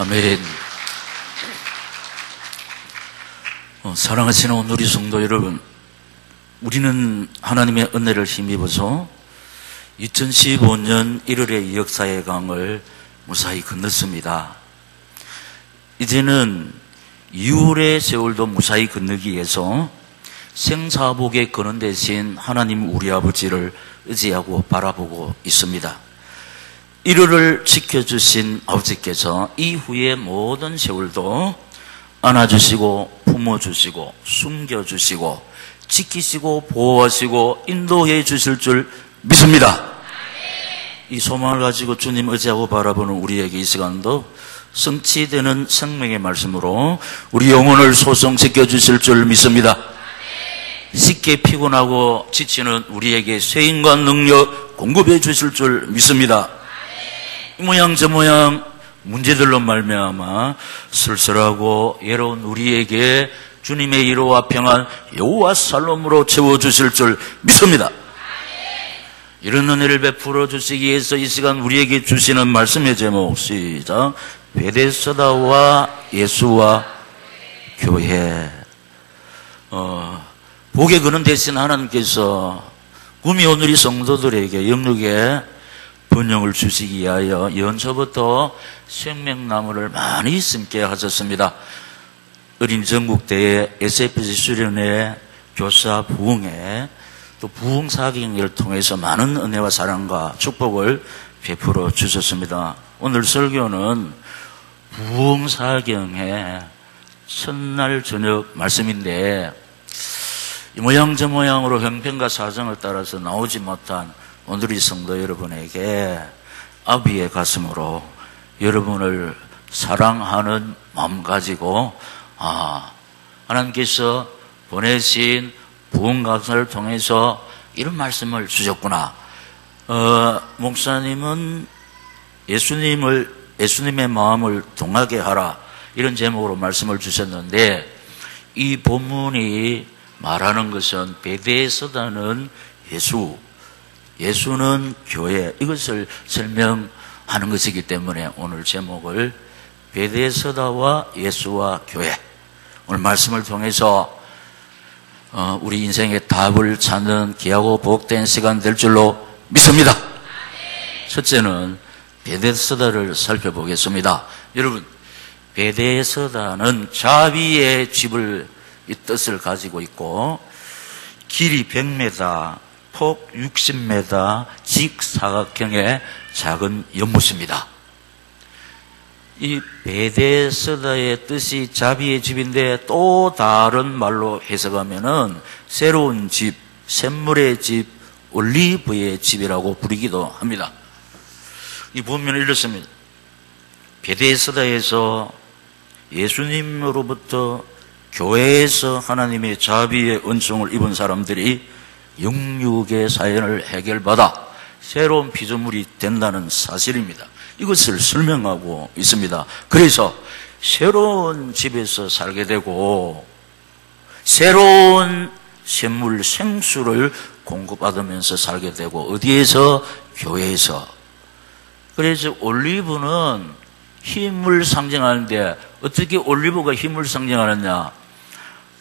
아멘. 사랑하시는 오늘 우리 성도 여러분, 우리는 하나님의 은혜를 힘입어서 2015년 1월의 역사의 강을 무사히 건넜습니다. 이제는 2월의 세월도 무사히 건너기 위해서 생사복에 거는 대신 하나님 우리 아버지를 의지하고 바라보고 있습니다. 1월을 지켜주신 아버지께서 이후의 모든 세월도 안아주시고 품어주시고 숨겨주시고 지키시고 보호하시고 인도해 주실 줄 믿습니다. 이 소망을 가지고 주님 의지하고 바라보는 우리에게 이 시간도 성취되는 생명의 말씀으로 우리 영혼을 소성시켜 주실 줄 믿습니다. 쉽게 피곤하고 지치는 우리에게 쇠인과 능력 공급해 주실 줄 믿습니다. 이 모양 저 모양 문제들로 말미암아 쓸쓸하고 외로운 우리에게 주님의 위로와 평안, 여호와 살롬으로 채워주실 줄 믿습니다. 이런 은혜를 베풀어 주시기 위해서 이 시간 우리에게 주시는 말씀의 제목, 시작. 베데스다와 예수와 교회. 복에 거는 대신 하나님께서 꿈이 오늘 이 성도들에게 영육에 번영을 주시기 위하여 연초부터 생명나무를 많이 심게 하셨습니다. 어린 전국대회 SFC 수련회 교사 부흥회 또 부흥사경을 통해서 많은 은혜와 사랑과 축복을 베풀어 주셨습니다. 오늘 설교는 부흥사경의 첫날 저녁 말씀인데 이 모양 저 모양으로 형편과 사정을 따라서 나오지 못한 오늘의 성도 여러분에게 아비의 가슴으로 여러분을 사랑하는 마음 가지고 하나님께서 보내신 부흥강사를 통해서 이런 말씀을 주셨구나. 목사님은 예수님의 마음을 동하게 하라, 이런 제목으로 말씀을 주셨는데 이 본문이 말하는 것은 베데스다는 예수는 교회, 이것을 설명하는 것이기 때문에 오늘 제목을 베데스다와 예수와 교회, 오늘 말씀을 통해서 우리 인생의 답을 찾는 귀하고 복된 시간 될 줄로 믿습니다. 첫째는 베데스다를 살펴보겠습니다. 여러분, 베데스다는 자비의 집을 이 뜻을 가지고 있고 길이 100m, 폭 60m, 직사각형의 작은 연못입니다. 이 베데스다의 뜻이 자비의 집인데 또 다른 말로 해석하면은 새로운 집, 샘물의 집, 올리브의 집이라고 부르기도 합니다. 이 본문을 이렇습니다. 베데스다에서 예수님으로부터 교회에서 하나님의 자비의 은총을 입은 사람들이 영육의 사연을 해결받아 새로운 피조물이 된다는 사실입니다. 이것을 설명하고 있습니다. 그래서 새로운 집에서 살게 되고 새로운 샘물, 생수를 공급받으면서 살게 되고 어디에서? 교회에서. 그래서 올리브는 힘을 상징하는데 어떻게 올리브가 힘을 상징하느냐?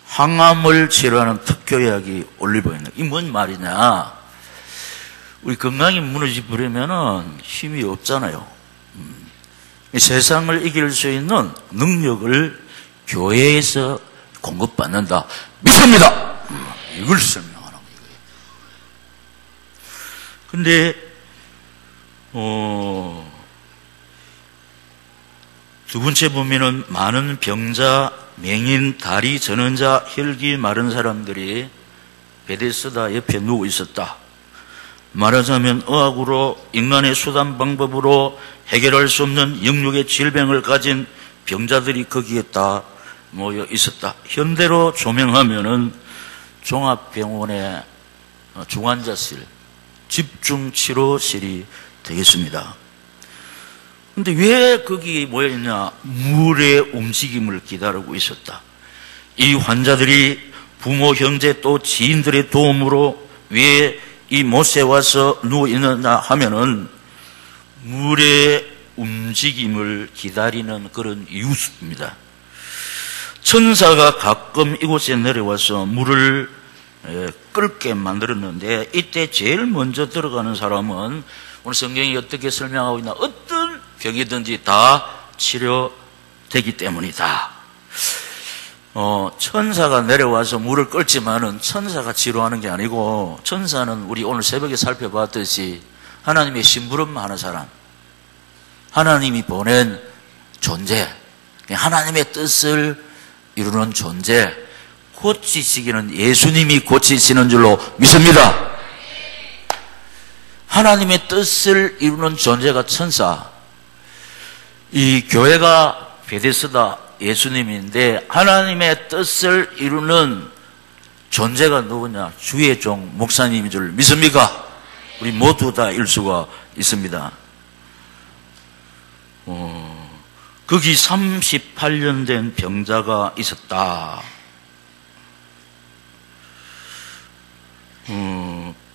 항암을 치료하는 특효약이 올리브입니다. 이 뭔 말이냐? 우리 건강이 무너지버리면은 힘이 없잖아요. 세상을 이길 수 있는 능력을 교회에서 공급받는다. 믿습니다. 이걸 설명하는 거예요. 근데 두 번째 보면은 많은 병자, 맹인, 다리 저는 자, 혈기 마른 사람들이 베데스다 옆에 누워 있었다. 말하자면 의학으로 인간의 수단 방법으로 해결할 수 없는 영육의 질병을 가진 병자들이 거기에 다 모여 있었다. 현대로 조명하면은 종합병원의 중환자실, 집중치료실이 되겠습니다. 근데 왜 거기 모여있냐? 물의 움직임을 기다리고 있었다. 이 환자들이 부모, 형제 또 지인들의 도움으로 왜 이 못에 와서 누워있느냐 하면은 물의 움직임을 기다리는 그런 이유입니다. 천사가 가끔 이곳에 내려와서 물을 끓게 만들었는데, 이때 제일 먼저 들어가는 사람은 오늘 성경이 어떻게 설명하고 있나, 어떤 병이든지 다 치료되기 때문이다. 천사가 내려와서 물을 끓지만은 천사가 치료하는 게 아니고, 천사는 우리 오늘 새벽에 살펴봤듯이 하나님의 심부름하는 사람, 하나님이 보낸 존재, 하나님의 뜻을 이루는 존재, 고치시기는 예수님이 고치시는 줄로 믿습니다. 하나님의 뜻을 이루는 존재가 천사, 이 교회가 베데스다 예수님인데 하나님의 뜻을 이루는 존재가 누구냐? 주의 종 목사님인 줄 믿습니까? 우리 모두 다 일 수가 있습니다. 거기 38년 된 병자가 있었다.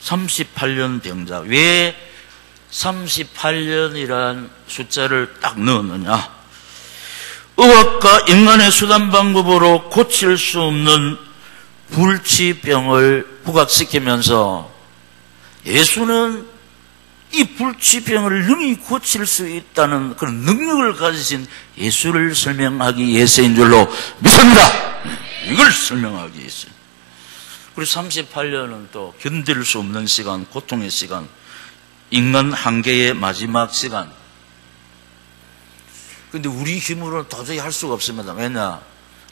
38년 병자. 왜 38년이란 숫자를 딱 넣었느냐? 의학과 인간의 수단 방법으로 고칠 수 없는 불치병을 부각시키면서 예수는 이 불치병을 능히 고칠 수 있다는 그런 능력을 가지신 예수를 설명하기 위해서인 줄로 믿습니다. 이걸 설명하기 위해서. 그리고 38년은 또 견딜 수 없는 시간, 고통의 시간, 인간 한계의 마지막 시간. 근데 우리 힘으로는 도저히 할 수가 없습니다. 왜냐?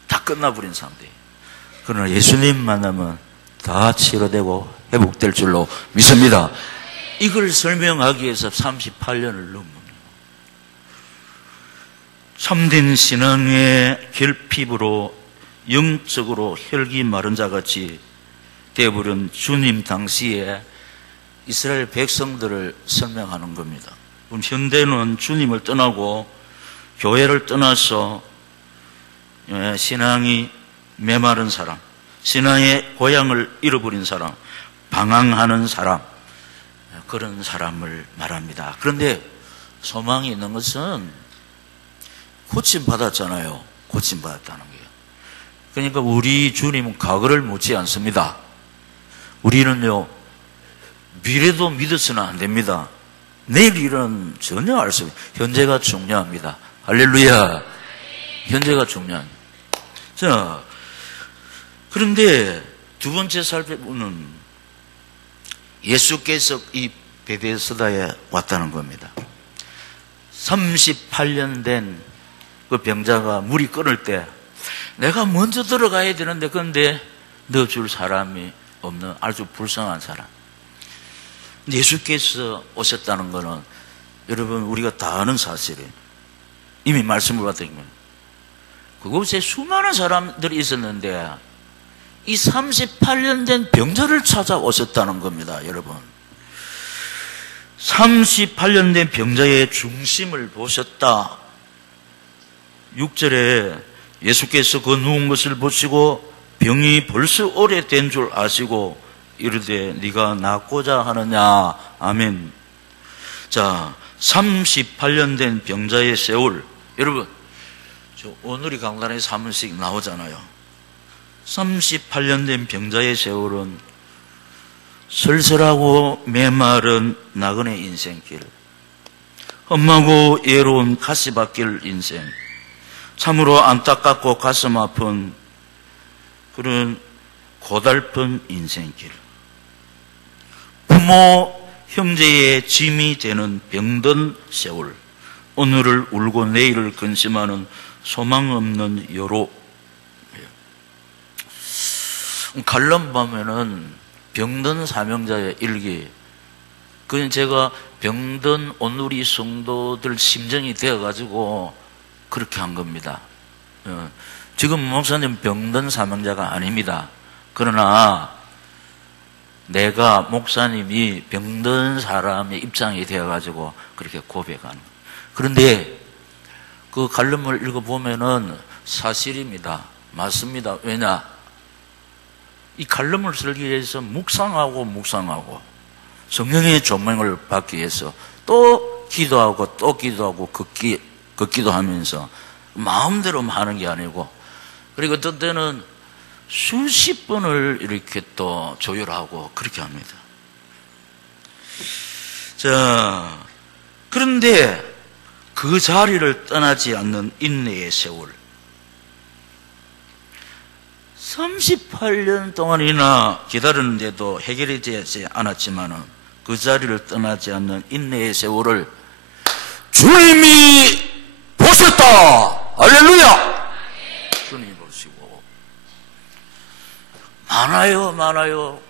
다 끝나버린 사람들이. 그러나 예수님 만나면 다 치료되고 회복될 줄로 믿습니다. 이걸 설명하기 위해서 38년을 넘는 참된 신앙의 결핍으로 영적으로 혈기 마른 자같이 되어버린 주님 당시에 이스라엘 백성들을 설명하는 겁니다. 그럼 현대는 주님을 떠나고 교회를 떠나서 신앙이 메마른 사람, 신앙의 고향을 잃어버린 사람, 방황하는 사람, 그런 사람을 말합니다. 그런데 소망이 있는 것은 고침받았잖아요. 고침받았다는 거예요. 그러니까 우리 주님은 과거를 묻지 않습니다. 우리는요, 미래도 믿어서는 안 됩니다. 내일 일은 전혀 알 수 없어요. 현재가 중요합니다. 할렐루야. 현재가 중요합니다. 자, 그런데 두 번째 살펴보는 예수께서 이 베데스다에 왔다는 겁니다. 38년 된 그 병자가 물이 끓을 때 내가 먼저 들어가야 되는데 그런데 넣어줄 사람이 없는 아주 불쌍한 사람. 예수께서 오셨다는 것은 여러분 우리가 다 아는 사실이에요. 이미 말씀을 받은 거예요. 그곳에 수많은 사람들이 있었는데 이 38년 된 병자를 찾아오셨다는 겁니다. 여러분 38년 된 병자의 중심을 보셨다. 6절에 예수께서 그 누운 것을 보시고 병이 벌써 오래된 줄 아시고 이르되 네가 낫고자 하느냐. 아멘. 자, 38년 된 병자의 세월. 여러분 오늘이 강단에서 한 번씩 나오잖아요. 38년 된 병자의 세월은 쓸쓸하고 메마른 나그네 인생길, 험하고 예로운 가시밭길 인생, 참으로 안타깝고 가슴 아픈 그런 고달픈 인생길, 부모 형제의 짐이 되는 병든 세월, 오늘을 울고 내일을 근심하는 소망 없는 여로. 갈럼 보면은 병든 사명자의 일기, 그건 제가 병든 오누리 성도들 심정이 되어가지고 그렇게 한 겁니다. 지금 목사님 병든 사명자가 아닙니다. 그러나 내가 목사님이 병든 사람의 입장이 되어가지고 그렇게 고백하는 거예요. 그런데 그 갈름을 읽어보면은 사실입니다. 맞습니다. 왜냐? 이 갈름을 쓰기 위해서 묵상하고 성령의 조명을 받기 위해서 또 기도하고 또 기도하고 걷기도 하면서 마음대로 하는 게 아니고, 그리고 어떤 때는 수십 번을 이렇게 또 조율하고 그렇게 합니다. 자, 그런데 그 자리를 떠나지 않는 인내의 세월, 38년 동안이나 기다렸는데도 해결이 되지 않았지만 그 자리를 떠나지 않는 인내의 세월을 주님이 보셨다. 할렐루야. 주님이 보시고, 많아요.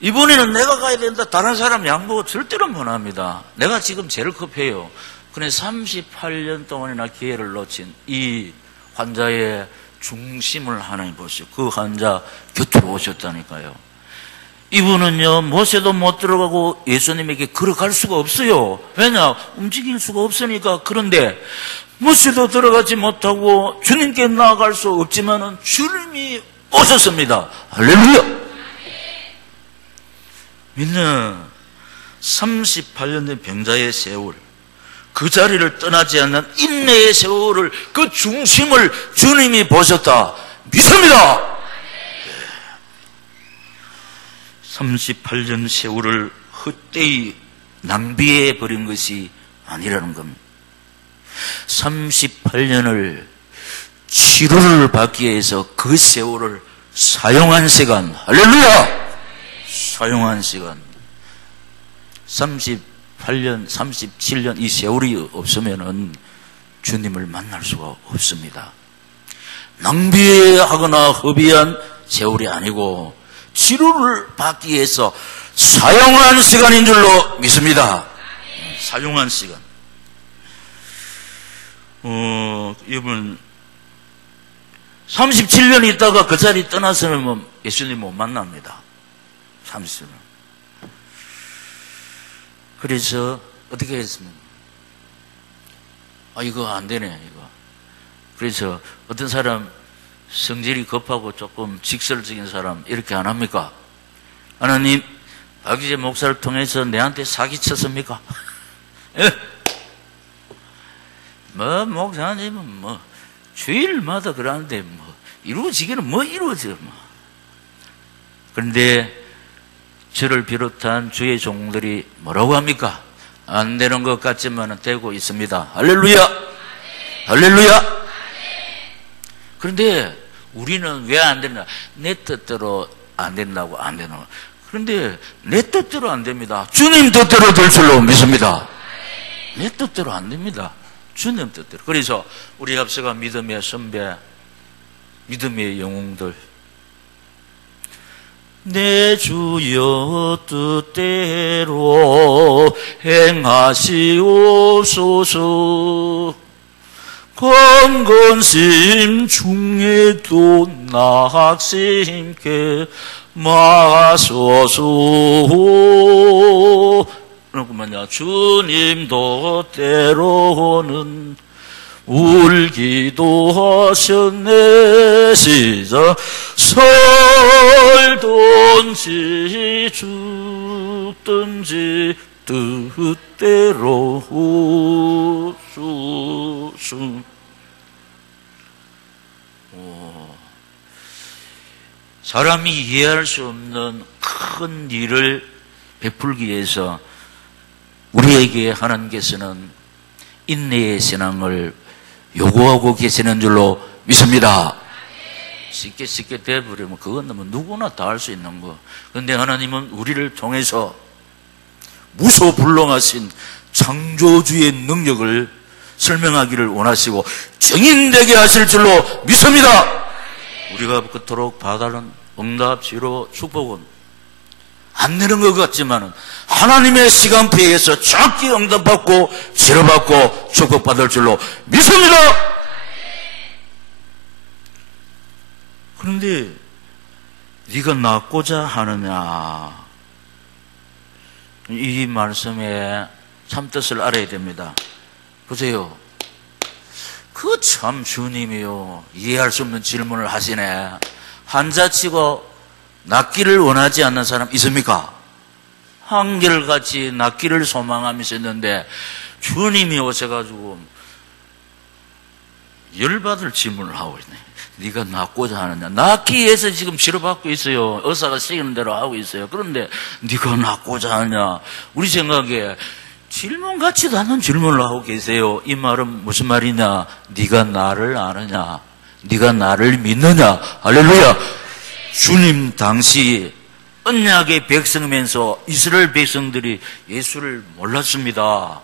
이번에는 내가 가야 된다. 다른 사람 양보 절대로 못합니다. 내가 지금 제일 급해요. 그런데 38년 동안이나 기회를 놓친 이 환자의 중심을 하나님 보시고 그 환자 곁으로 오셨다니까요. 이분은요, 못에도 못 들어가고 예수님에게 걸어갈 수가 없어요. 왜냐? 움직일 수가 없으니까. 그런데 못에도 들어가지 못하고 주님께 나아갈 수 없지만은 주님이 오셨습니다. 할렐루야. 믿는 38년 된 병자의 세월, 그 자리를 떠나지 않는 인내의 세월을, 그 중심을 주님이 보셨다. 믿습니다. 38년 세월을 헛되이 낭비해 버린 것이 아니라는 겁니다. 38년을 치료를 받기 위해서 그 세월을 사용한 시간, 할렐루야! 사용한 시간. 38년, 37년 이 세월이 없으면은 주님을 만날 수가 없습니다. 낭비하거나 허비한 세월이 아니고 치료를 받기 위해서 사용한 시간인 줄로 믿습니다. 사용한 시간. 이분 37년 있다가 그 자리 떠나서는 예수님 못 만납니다. 30년. 그래서 어떻게 했습니까? 이거 안 되네, 이거. 그래서 어떤 사람 성질이 급하고 조금 직설적인 사람 이렇게 안 합니까? 하나님, 박희재 목사를 통해서 내한테 사기쳤습니까? 예? 목사님은 주일마다 그러는데 이루어지기는 이루어져. 그런데 저를 비롯한 주의 종들이 뭐라고 합니까? 안 되는 것 같지만 되고 있습니다. 할렐루야! 할렐루야! 그런데 우리는 왜 안 되나? 내 뜻대로 안 된다고 안 되는 거. 그런데 내 뜻대로 안 됩니다. 주님 뜻대로 될 줄로 믿습니다. 내 뜻대로 안 됩니다. 주님 뜻대로. 그래서 우리 앞서가 믿음의 선배, 믿음의 영웅들, 내 주여 뜻대로 행하시옵소서. 건건심 중에도 낙심케 마소서. 그렇구만요. 주님도 때로는 울기도 하셨네. 시작. 살든지 죽든지 뜻대로 수수. 사람이 이해할 수 없는 큰 일을 베풀기 위해서 우리에게 하나님께서는 인내의 신앙을 요구하고 계시는 줄로 믿습니다. 쉽게 돼버리면 그건 너무 누구나 다 할 수 있는 거. 그런데 하나님은 우리를 통해서 무소불능하신 창조주의 능력을 설명하기를 원하시고 증인되게 하실 줄로 믿습니다. 우리가 그토록 바라는 응답, 치료, 축복은 안 되는 것 같지만 하나님의 시간표에 의해서 정확히 응답받고 치료받고 축복받을 줄로 믿습니다. 그런데 네가 낫고자 하느냐, 이 말씀의 참뜻을 알아야 됩니다. 보세요. 그 참 주님이요, 이해할 수 없는 질문을 하시네. 환자치고 낫기를 원하지 않는 사람 있습니까? 한결같이 낫기를 소망하면서 있는데 주님이 오셔가지고 열받을 질문을 하고 있네. 네가 낫고자 하느냐? 낫기 위해서 지금 치료받고 있어요. 의사가 시키는 대로 하고 있어요. 그런데 네가 낫고자 하느냐? 우리 생각에 질문 같지도 않은 질문을 하고 계세요. 이 말은 무슨 말이냐? 네가 나를 아느냐? 네가 나를 믿느냐? 할렐루야! 주님 당시 언약의 백성이면서 이스라엘 백성들이 예수를 몰랐습니다.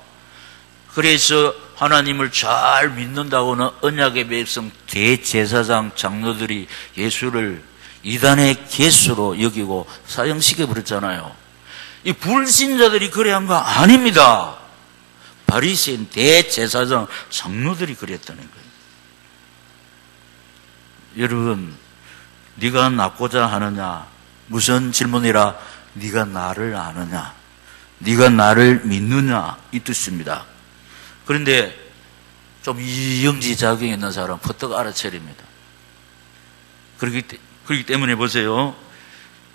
그래서 하나님을 잘 믿는다고는 언약의 백성 대제사장 장로들이 예수를 이단의 개수로 여기고 사형시켜 버렸잖아요. 이 불신자들이 그래한 거 아닙니다. 바리새인 대제사장 장로들이 그랬다는 거예요. 여러분, 네가 낫고자 하느냐? 무슨 질문이라? 네가 나를 아느냐? 네가 나를 믿느냐? 이 뜻입니다. 그런데 좀 이영지작용이 있는 사람은 퍼뜩 알아차립니다. 그렇기 때문에 보세요.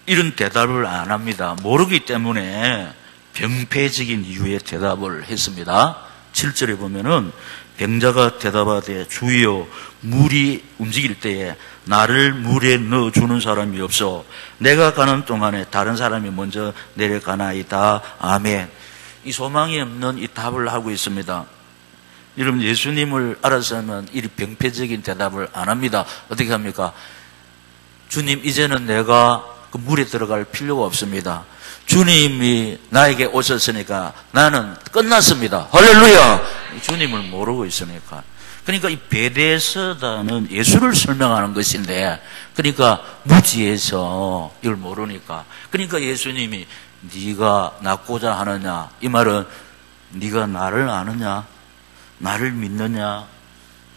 이런 대답을 안 합니다. 모르기 때문에 병폐적인 이유의 대답을 했습니다. 7절에 보면은 병자가 대답하되 주여 물이 움직일 때에 나를 물에 넣어주는 사람이 없어 내가 가는 동안에 다른 사람이 먼저 내려가나이다. 아멘. 이 소망이 없는 이 답을 하고 있습니다. 여러분, 예수님을 알아서면 이 병폐적인 대답을 안 합니다. 어떻게 합니까? 주님, 이제는 내가 그 물에 들어갈 필요가 없습니다. 주님이 나에게 오셨으니까 나는 끝났습니다. 할렐루야! 주님을 모르고 있으니까. 그러니까 이 베데스다는 예수를 설명하는 것인데, 그러니까 무지해서 이걸 모르니까. 그러니까 예수님이 네가 낫고자 하느냐? 이 말은 네가 나를 아느냐? 나를 믿느냐?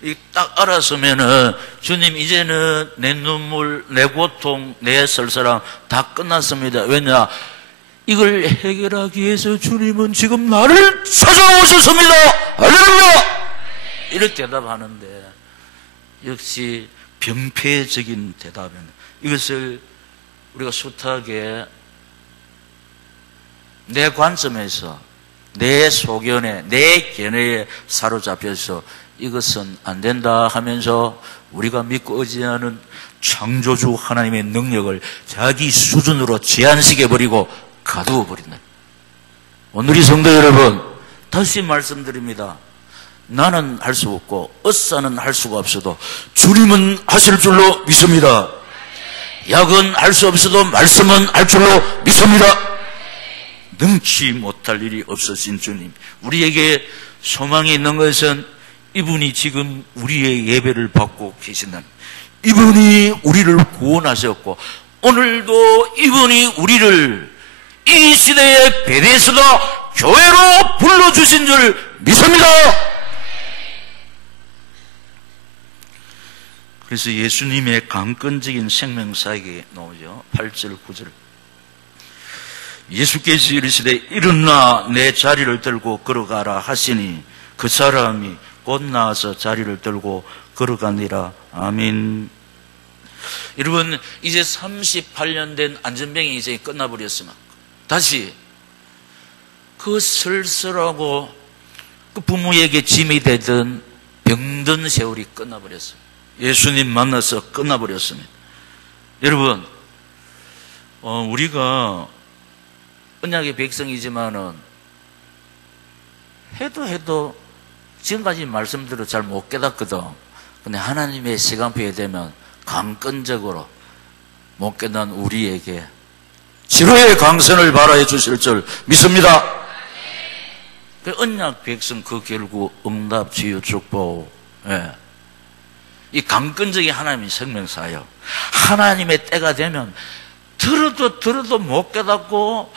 이 딱 알았으면은 주님 이제는 내 눈물, 내 고통, 내 쓸쓸함 다 끝났습니다. 왜냐? 이걸 해결하기 위해서 주님은 지금 나를 찾아오셨습니다. 할렐루야! 이렇게 대답하는데 역시 병폐적인 대답입니다. 이것을 우리가 숱하게 내 관점에서 내 소견에 내 견해에 사로잡혀서 이것은 안 된다 하면서 우리가 믿고 의지하는 창조주 하나님의 능력을 자기 수준으로 제한시켜버리고 가두어버린다. 오늘의 성도 여러분, 다시 말씀드립니다. 나는 할 수 없고 의사는 할 수가 없어도 주님은 하실 줄로 믿습니다. 약은 할 수 없어도 말씀은 할 줄로 믿습니다. 능치 못할 일이 없으신 주님, 우리에게 소망이 있는 것은 이분이 지금 우리의 예배를 받고 계신다는, 이분이 우리를 구원하셨고 오늘도 이분이 우리를 이 시대의 베데스다 교회로 불러주신 줄 믿습니다. 그래서 예수님의 강건적인 생명사역이 나오죠. 8절 9절. 예수께서 이르시되 일어나 내 자리를 들고 걸어가라 하시니 그 사람이 곧 나와서 자리를 들고 걸어가니라. 아멘. 여러분, 이제 38년 된 안전병이 이제 끝나버렸으면 다시 그 쓸쓸하고 그 부모에게 짐이 되던 병든 세월이 끝나버렸어요. 예수님 만나서 끝나버렸습니다. 여러분, 우리가 언약의 백성이지만은 해도 지금까지 말씀대로 잘 못 깨닫거든. 근데 하나님의 시간표에 되면 강건적으로 못 깨닫는 우리에게 치료의 강선을 발하여 주실 줄 믿습니다. 그 언약 백성 그 결국 응답 치유 축복. 예. 이 강건적인 하나님의 생명사역. 하나님의 때가 되면 들어도 못 깨닫고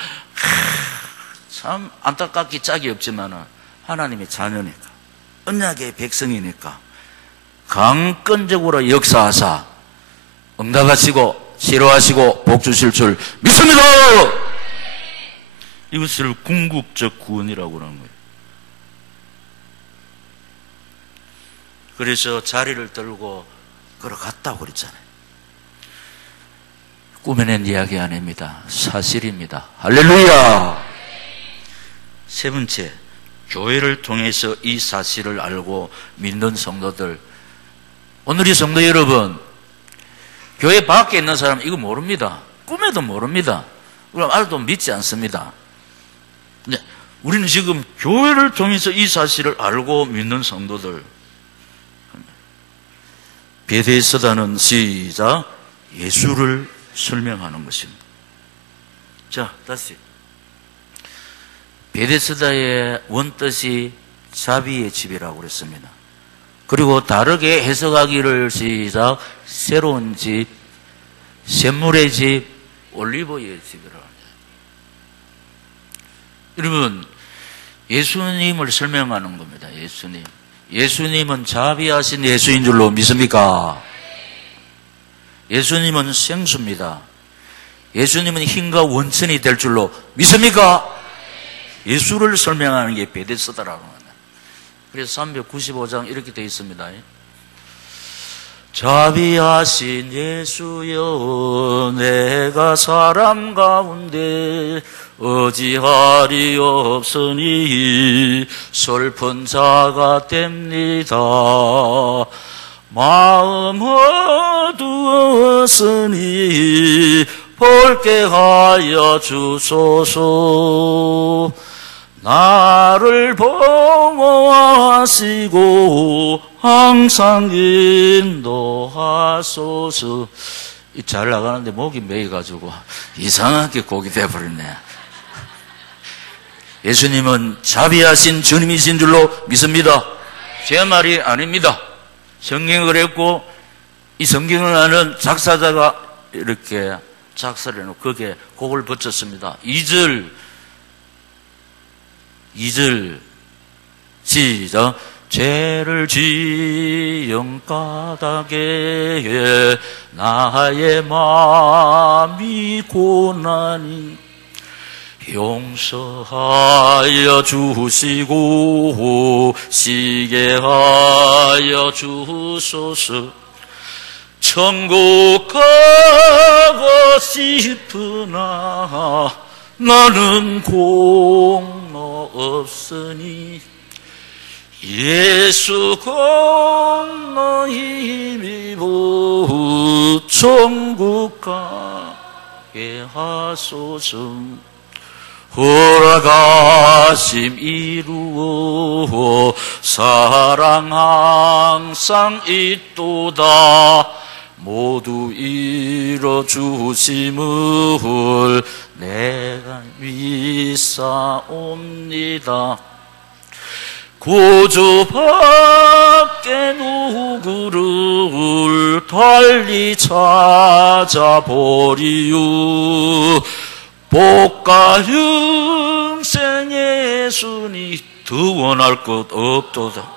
참 안타깝기 짝이 없지만은 하나님의 자녀니까 언약의 백성이니까 강건적으로 역사하사 응답하시고 치료하시고 복 주실 줄 믿습니다. 이것을 궁극적 구원이라고 하는 거예요. 그래서 자리를 들고 걸어갔다고 그랬잖아요. 꾸며낸 이야기 아닙니다. 사실입니다. 할렐루야. 세 번째, 교회를 통해서 이 사실을 알고 믿는 성도들. 오늘 이 성도 여러분, 교회 밖에 있는 사람 이거 모릅니다. 꿈에도 모릅니다. 그럼 알도 믿지 않습니다. 근데 우리는 지금 교회를 통해서 이 사실을 알고 믿는 성도들. 베데스다는 시작, 예수를 설명하는 것입니다. 자, 다시. 베데스다의 원뜻이 자비의 집이라고 그랬습니다. 그리고 다르게 해석하기를 시작, 새로운 집, 샘물의 집, 올리브의 집이라고 합니다. 여러분, 예수님을 설명하는 겁니다. 예수님. 예수님은 자비하신 예수인 줄로 믿습니까? 예수님은 생수입니다. 예수님은 힘과 원천이 될 줄로 믿습니까? 예수를 설명하는 게 베데스다라고 합니다. 그래서 395장 이렇게 되어 있습니다. 자비하신 예수여, 내가 사람 가운데 의지할이 없으니 슬픈 자가 됩니다. 마음 어두웠으니 밝게 하여 주소서. 나를 보호하시고 항상 인도하소서. 잘 나가는데 목이 메이가지고 이상하게 곡이 돼버렸네. 예수님은 자비하신 주님이신 줄로 믿습니다. 제 말이 아닙니다. 성경이 그랬고 이 성경을 아는 작사자가 이렇게 작사를 해놓고 거기에 곡을 붙였습니다. 2절 시작. 죄를 지은 까닭에 나의 마음이 고나니 용서하여 주시고 쉬게 하여 주소서. 천국 가고 싶으나 나는 공로 없으니 예수 공로 힘입어 천국 가게 하소서. 허락하심 이루어 사랑 항상 있도다. 모두 이뤄주심을 내가 믿사옵니다. 구주밖에 누구를 달리 찾아보리유. 복과 영생 예수니 더 원할 것 없도다.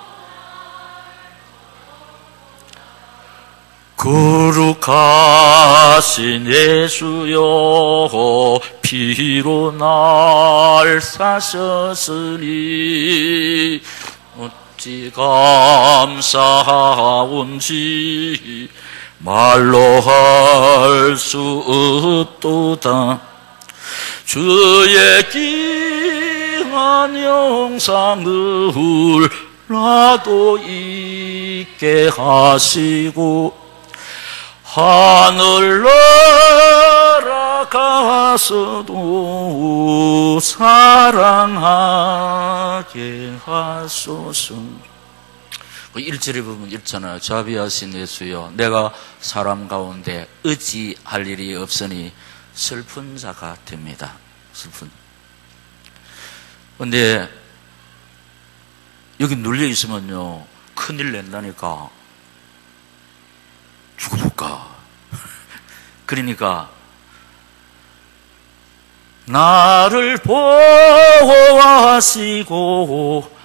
거룩하신 예수여, 피로 날 사셨으니 어찌 감사하온지 말로 할 수 없도다. 주의 귀한 영상을 나도 있게 하시고 하늘 날아가서도 사랑하게 하소서. 그 1절에 보면 있잖아요. 자비하신 예수여, 내가 사람 가운데 의지할 일이 없으니 슬픈 자가 됩니다. 슬픈. 근데 여기 눌려 있으면요, 큰일 낸다니까. 죽어볼까? 그러니까 나를 보호하시고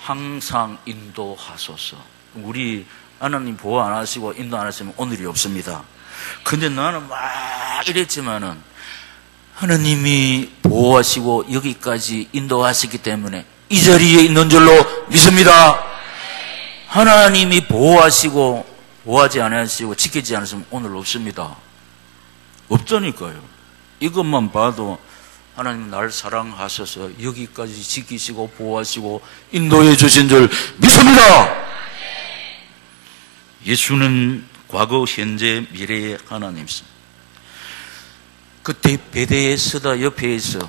항상 인도하소서. 우리 하나님 보호 안 하시고 인도 안 하시면 오늘이 없습니다. 근데 나는 막 이랬지만은 하나님이 보호하시고 여기까지 인도하시기 때문에 이 자리에 있는 줄로 믿습니다. 하나님이 보호하시고 보호하지 않으시고 지키지 않으시면 오늘 없습니다. 없다니까요. 이것만 봐도 하나님 날 사랑하셔서 여기까지 지키시고 보호하시고 인도해 주신 줄 믿습니다. 예수는 과거, 현재, 미래의 하나님이십니다. 그때 베데스다 옆에서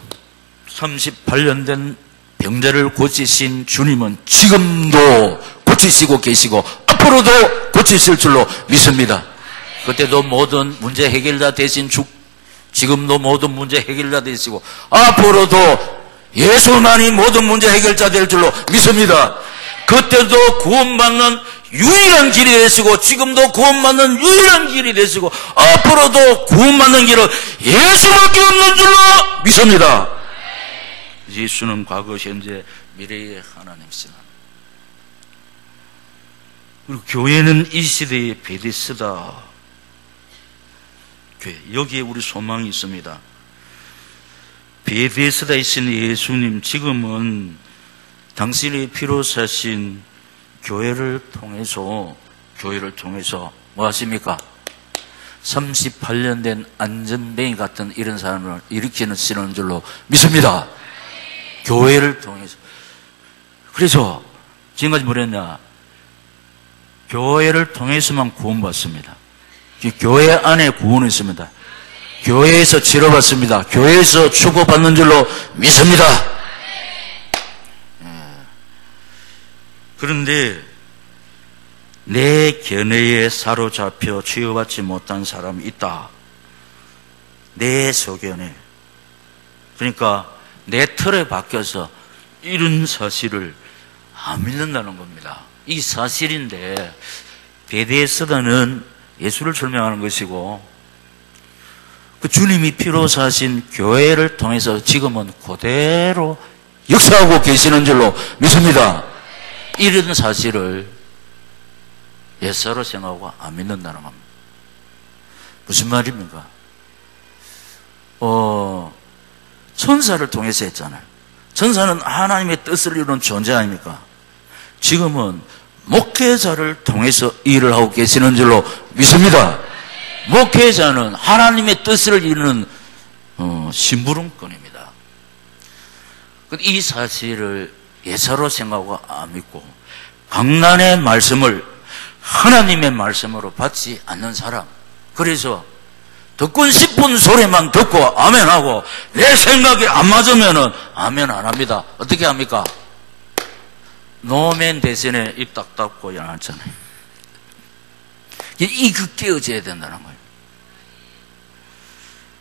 38년 된 병자를 고치신 주님은 지금도 고치시고 계시고 앞으로도 고치실 줄로 믿습니다. 그때도 모든 문제 해결자 되신 지금도 모든 문제 해결자 되시고 앞으로도 예수만이 모든 문제 해결자 될 줄로 믿습니다. 그때도 구원받는 유일한 길이 되시고 지금도 구원받는 유일한 길이 되시고 앞으로도 구원받는 길은 예수밖에 없는 줄로 믿습니다. 예수는 과거, 현재, 미래의 하나님이시다. 그리고 교회는 이 시대의 베데스다 교회, 여기에 우리 소망이 있습니다. 베데스다에 있는 예수님, 지금은 당신의 피로 사신 교회를 통해서 뭐 하십니까? 38년 된 안전뱅이 같은 이런 사람을 일으키시는 줄로 믿습니다. 교회를 통해서. 그래서 지금까지 뭐랬냐? 교회를 통해서만 구원받습니다. 교회 안에 구원이 있습니다. 교회에서 치료받습니다. 교회에서 축복받는 줄로 믿습니다. 그런데 내 견해에 사로잡혀 치유받지 못한 사람이 있다. 내 소견에. 그러니까 내 틀에 박혀서 이런 사실을 안 믿는다는 겁니다. 이 사실인데 베데스다는 예수를 설명하는 것이고 그 주님이 피로 사신 교회를 통해서 지금은 그대로 역사하고 계시는 줄로 믿습니다. 이런 사실을 예사로 생각하고 안 믿는다는 겁니다. 무슨 말입니까? 천사를 통해서 했잖아요. 천사는 하나님의 뜻을 이루는 존재 아닙니까? 지금은 목회자를 통해서 일을 하고 계시는 줄로 믿습니다. 목회자는 하나님의 뜻을 이루는 심부름꾼입니다. 이 사실을 예사로 생각하고 안 믿고 강난의 말씀을 하나님의 말씀으로 받지 않는 사람, 그래서 듣고 싶은 소리만 듣고 아멘하고 내 생각이 안 맞으면은 아멘 안 합니다. 어떻게 합니까? 노멘 대신에 입 딱 닫고 일어났잖아요. 이거 깨어져야 된다는 거예요.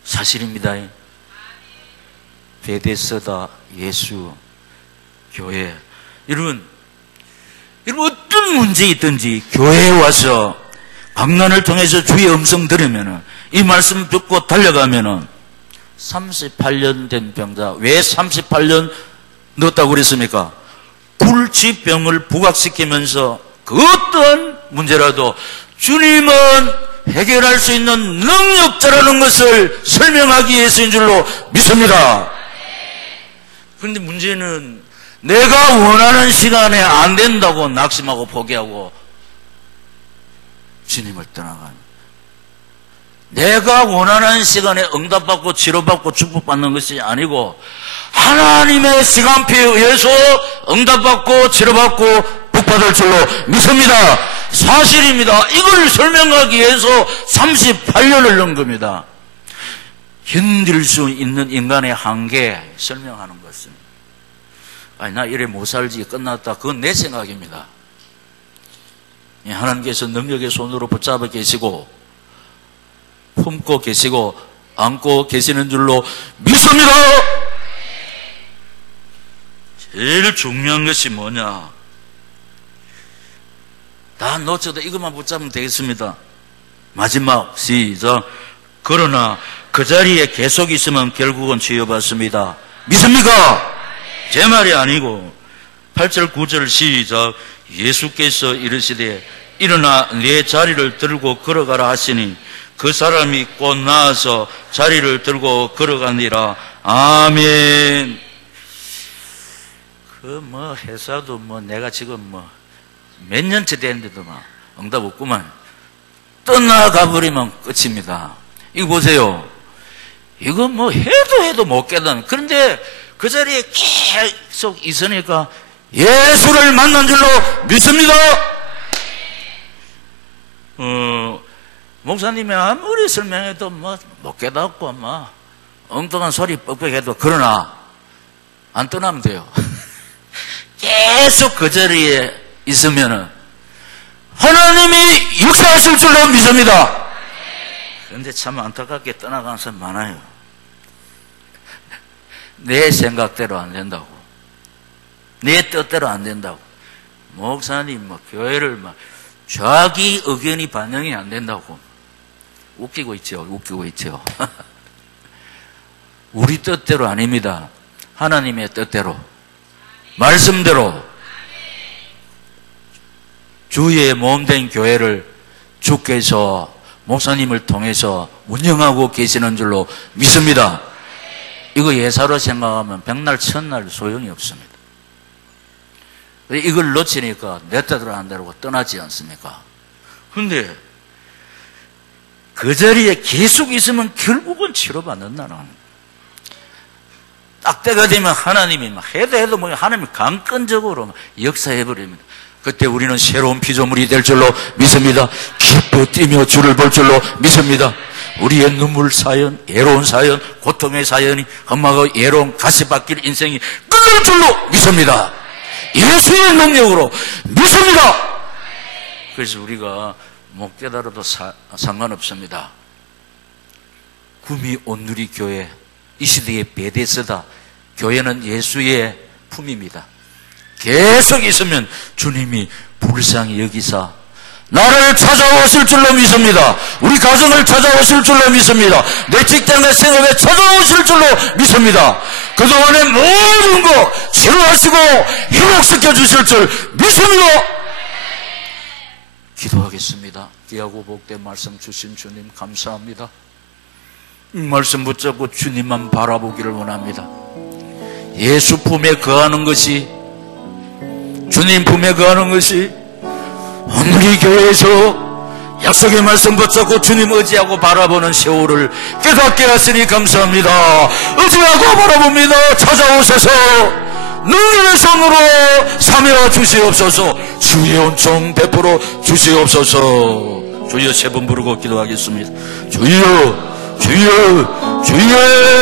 사실입니다. 베데스다 예수 교회. 여러분 어떤 문제 있든지 교회에 와서 강난을 통해서 주의 음성 들으면은 이 말씀 듣고 달려가면은 38년 된 병자, 왜 38년 넣었다고 그랬습니까? 불치병을 부각시키면서 그 어떤 문제라도 주님은 해결할 수 있는 능력자라는 것을 설명하기 위해서인 줄로 믿습니다. 그런데 문제는 내가 원하는 시간에 안 된다고 낙심하고 포기하고 주님을 떠나간, 내가 원하는 시간에 응답받고 치료받고 축복받는 것이 아니고 하나님의 시간표에 의해서 응답받고 치료받고 복받을 줄로 믿습니다. 사실입니다. 이걸 설명하기 위해서 38년을 넣은 겁니다. 견딜 수 있는 인간의 한계 설명하는 것은, 아니 나 이래 못 살지 끝났다, 그건 내 생각입니다. 하나님께서 능력의 손으로 붙잡아 계시고 품고 계시고 안고 계시는 줄로 믿습니다. 제일 중요한 것이 뭐냐? 다 놓쳐도 이것만 붙잡으면 되겠습니다. 마지막 시작. 그러나 그 자리에 계속 있으면 결국은 치유받습니다. 믿습니까? 제 말이 아니고 8절 9절 시작. 예수께서 이르시되 일어나 네 자리를 들고 걸어가라 하시니 그 사람이 곧 나아서 자리를 들고 걸어가니라. 아멘. 회사도 내가 지금 몇 년째 됐는데도 응답 없구만. 떠나가 버리면 끝입니다. 이거 보세요. 이거 뭐 해도 못 깨닫는. 그런데 그 자리에 계속 있으니까 예수를 만난 줄로 믿습니다. 목사님이 아무리 설명해도 뭐 못 깨닫고 뭐 엉뚱한 소리 뻑뻑해도 그러나 안 떠나면 돼요. 계속 그 자리에 있으면은 하나님이 역사하실 줄로 믿습니다. 그런데 참 안타깝게 떠나가는 사람 많아요. 내 생각대로 안 된다고, 내 뜻대로 안 된다고, 목사님 뭐 교회를 막 자기 의견이 반영이 안 된다고 웃기고 있죠. 우리 뜻대로 아닙니다. 하나님의 뜻대로, 말씀대로 주의 몸된 교회를 주께서 목사님을 통해서 운영하고 계시는 줄로 믿습니다. 이거 예사로 생각하면 백날 천날 소용이 없습니다. 이걸 놓치니까 내 뜻대로 안 되고 떠나지 않습니까? 근데 그 자리에 계속 있으면 결국은 치료받는다는, 딱 때가 되면 하나님이 막 해도 뭐 하나님이 강권적으로 막 역사해버립니다. 그때 우리는 새로운 피조물이 될 줄로 믿습니다. 기뻐 뛰며 주를 볼 줄로 믿습니다. 우리의 눈물 사연, 애로운 사연, 고통의 사연이 험하고 애로운 가시밭길 인생이 끊을 줄로 믿습니다. 예수의 능력으로 믿습니다. 그래서 우리가 못 깨달아도 상관없습니다. 구미 온누리 교회, 이 시대의 베데스다. 교회는 예수의 품입니다. 계속 있으면 주님이 불쌍히 여기사 나를 찾아오실 줄로 믿습니다. 우리 가정을 찾아오실 줄로 믿습니다. 내 직장, 내 생업에 찾아오실 줄로 믿습니다. 그동안의 모든 거 치료하시고 회복시켜 주실 줄 믿습니다. 기도하겠습니다. 귀하고 복된 말씀 주신 주님 감사합니다. 이 말씀 붙잡고 주님만 바라보기를 원합니다. 예수 품에 거하는 것이, 주님 품에 거하는 것이 오늘 이 교회에서 약속의 말씀 붙잡고 주님 의지하고 바라보는 세월을 깨닫게 하시니 감사합니다. 의지하고 바라봅니다. 찾아오셔서 능력의 손으로 삼여 주시옵소서. 주의 은총 베풀어 주시옵소서. 주여 세 번 부르고 기도하겠습니다. 주여, 주여, 주여.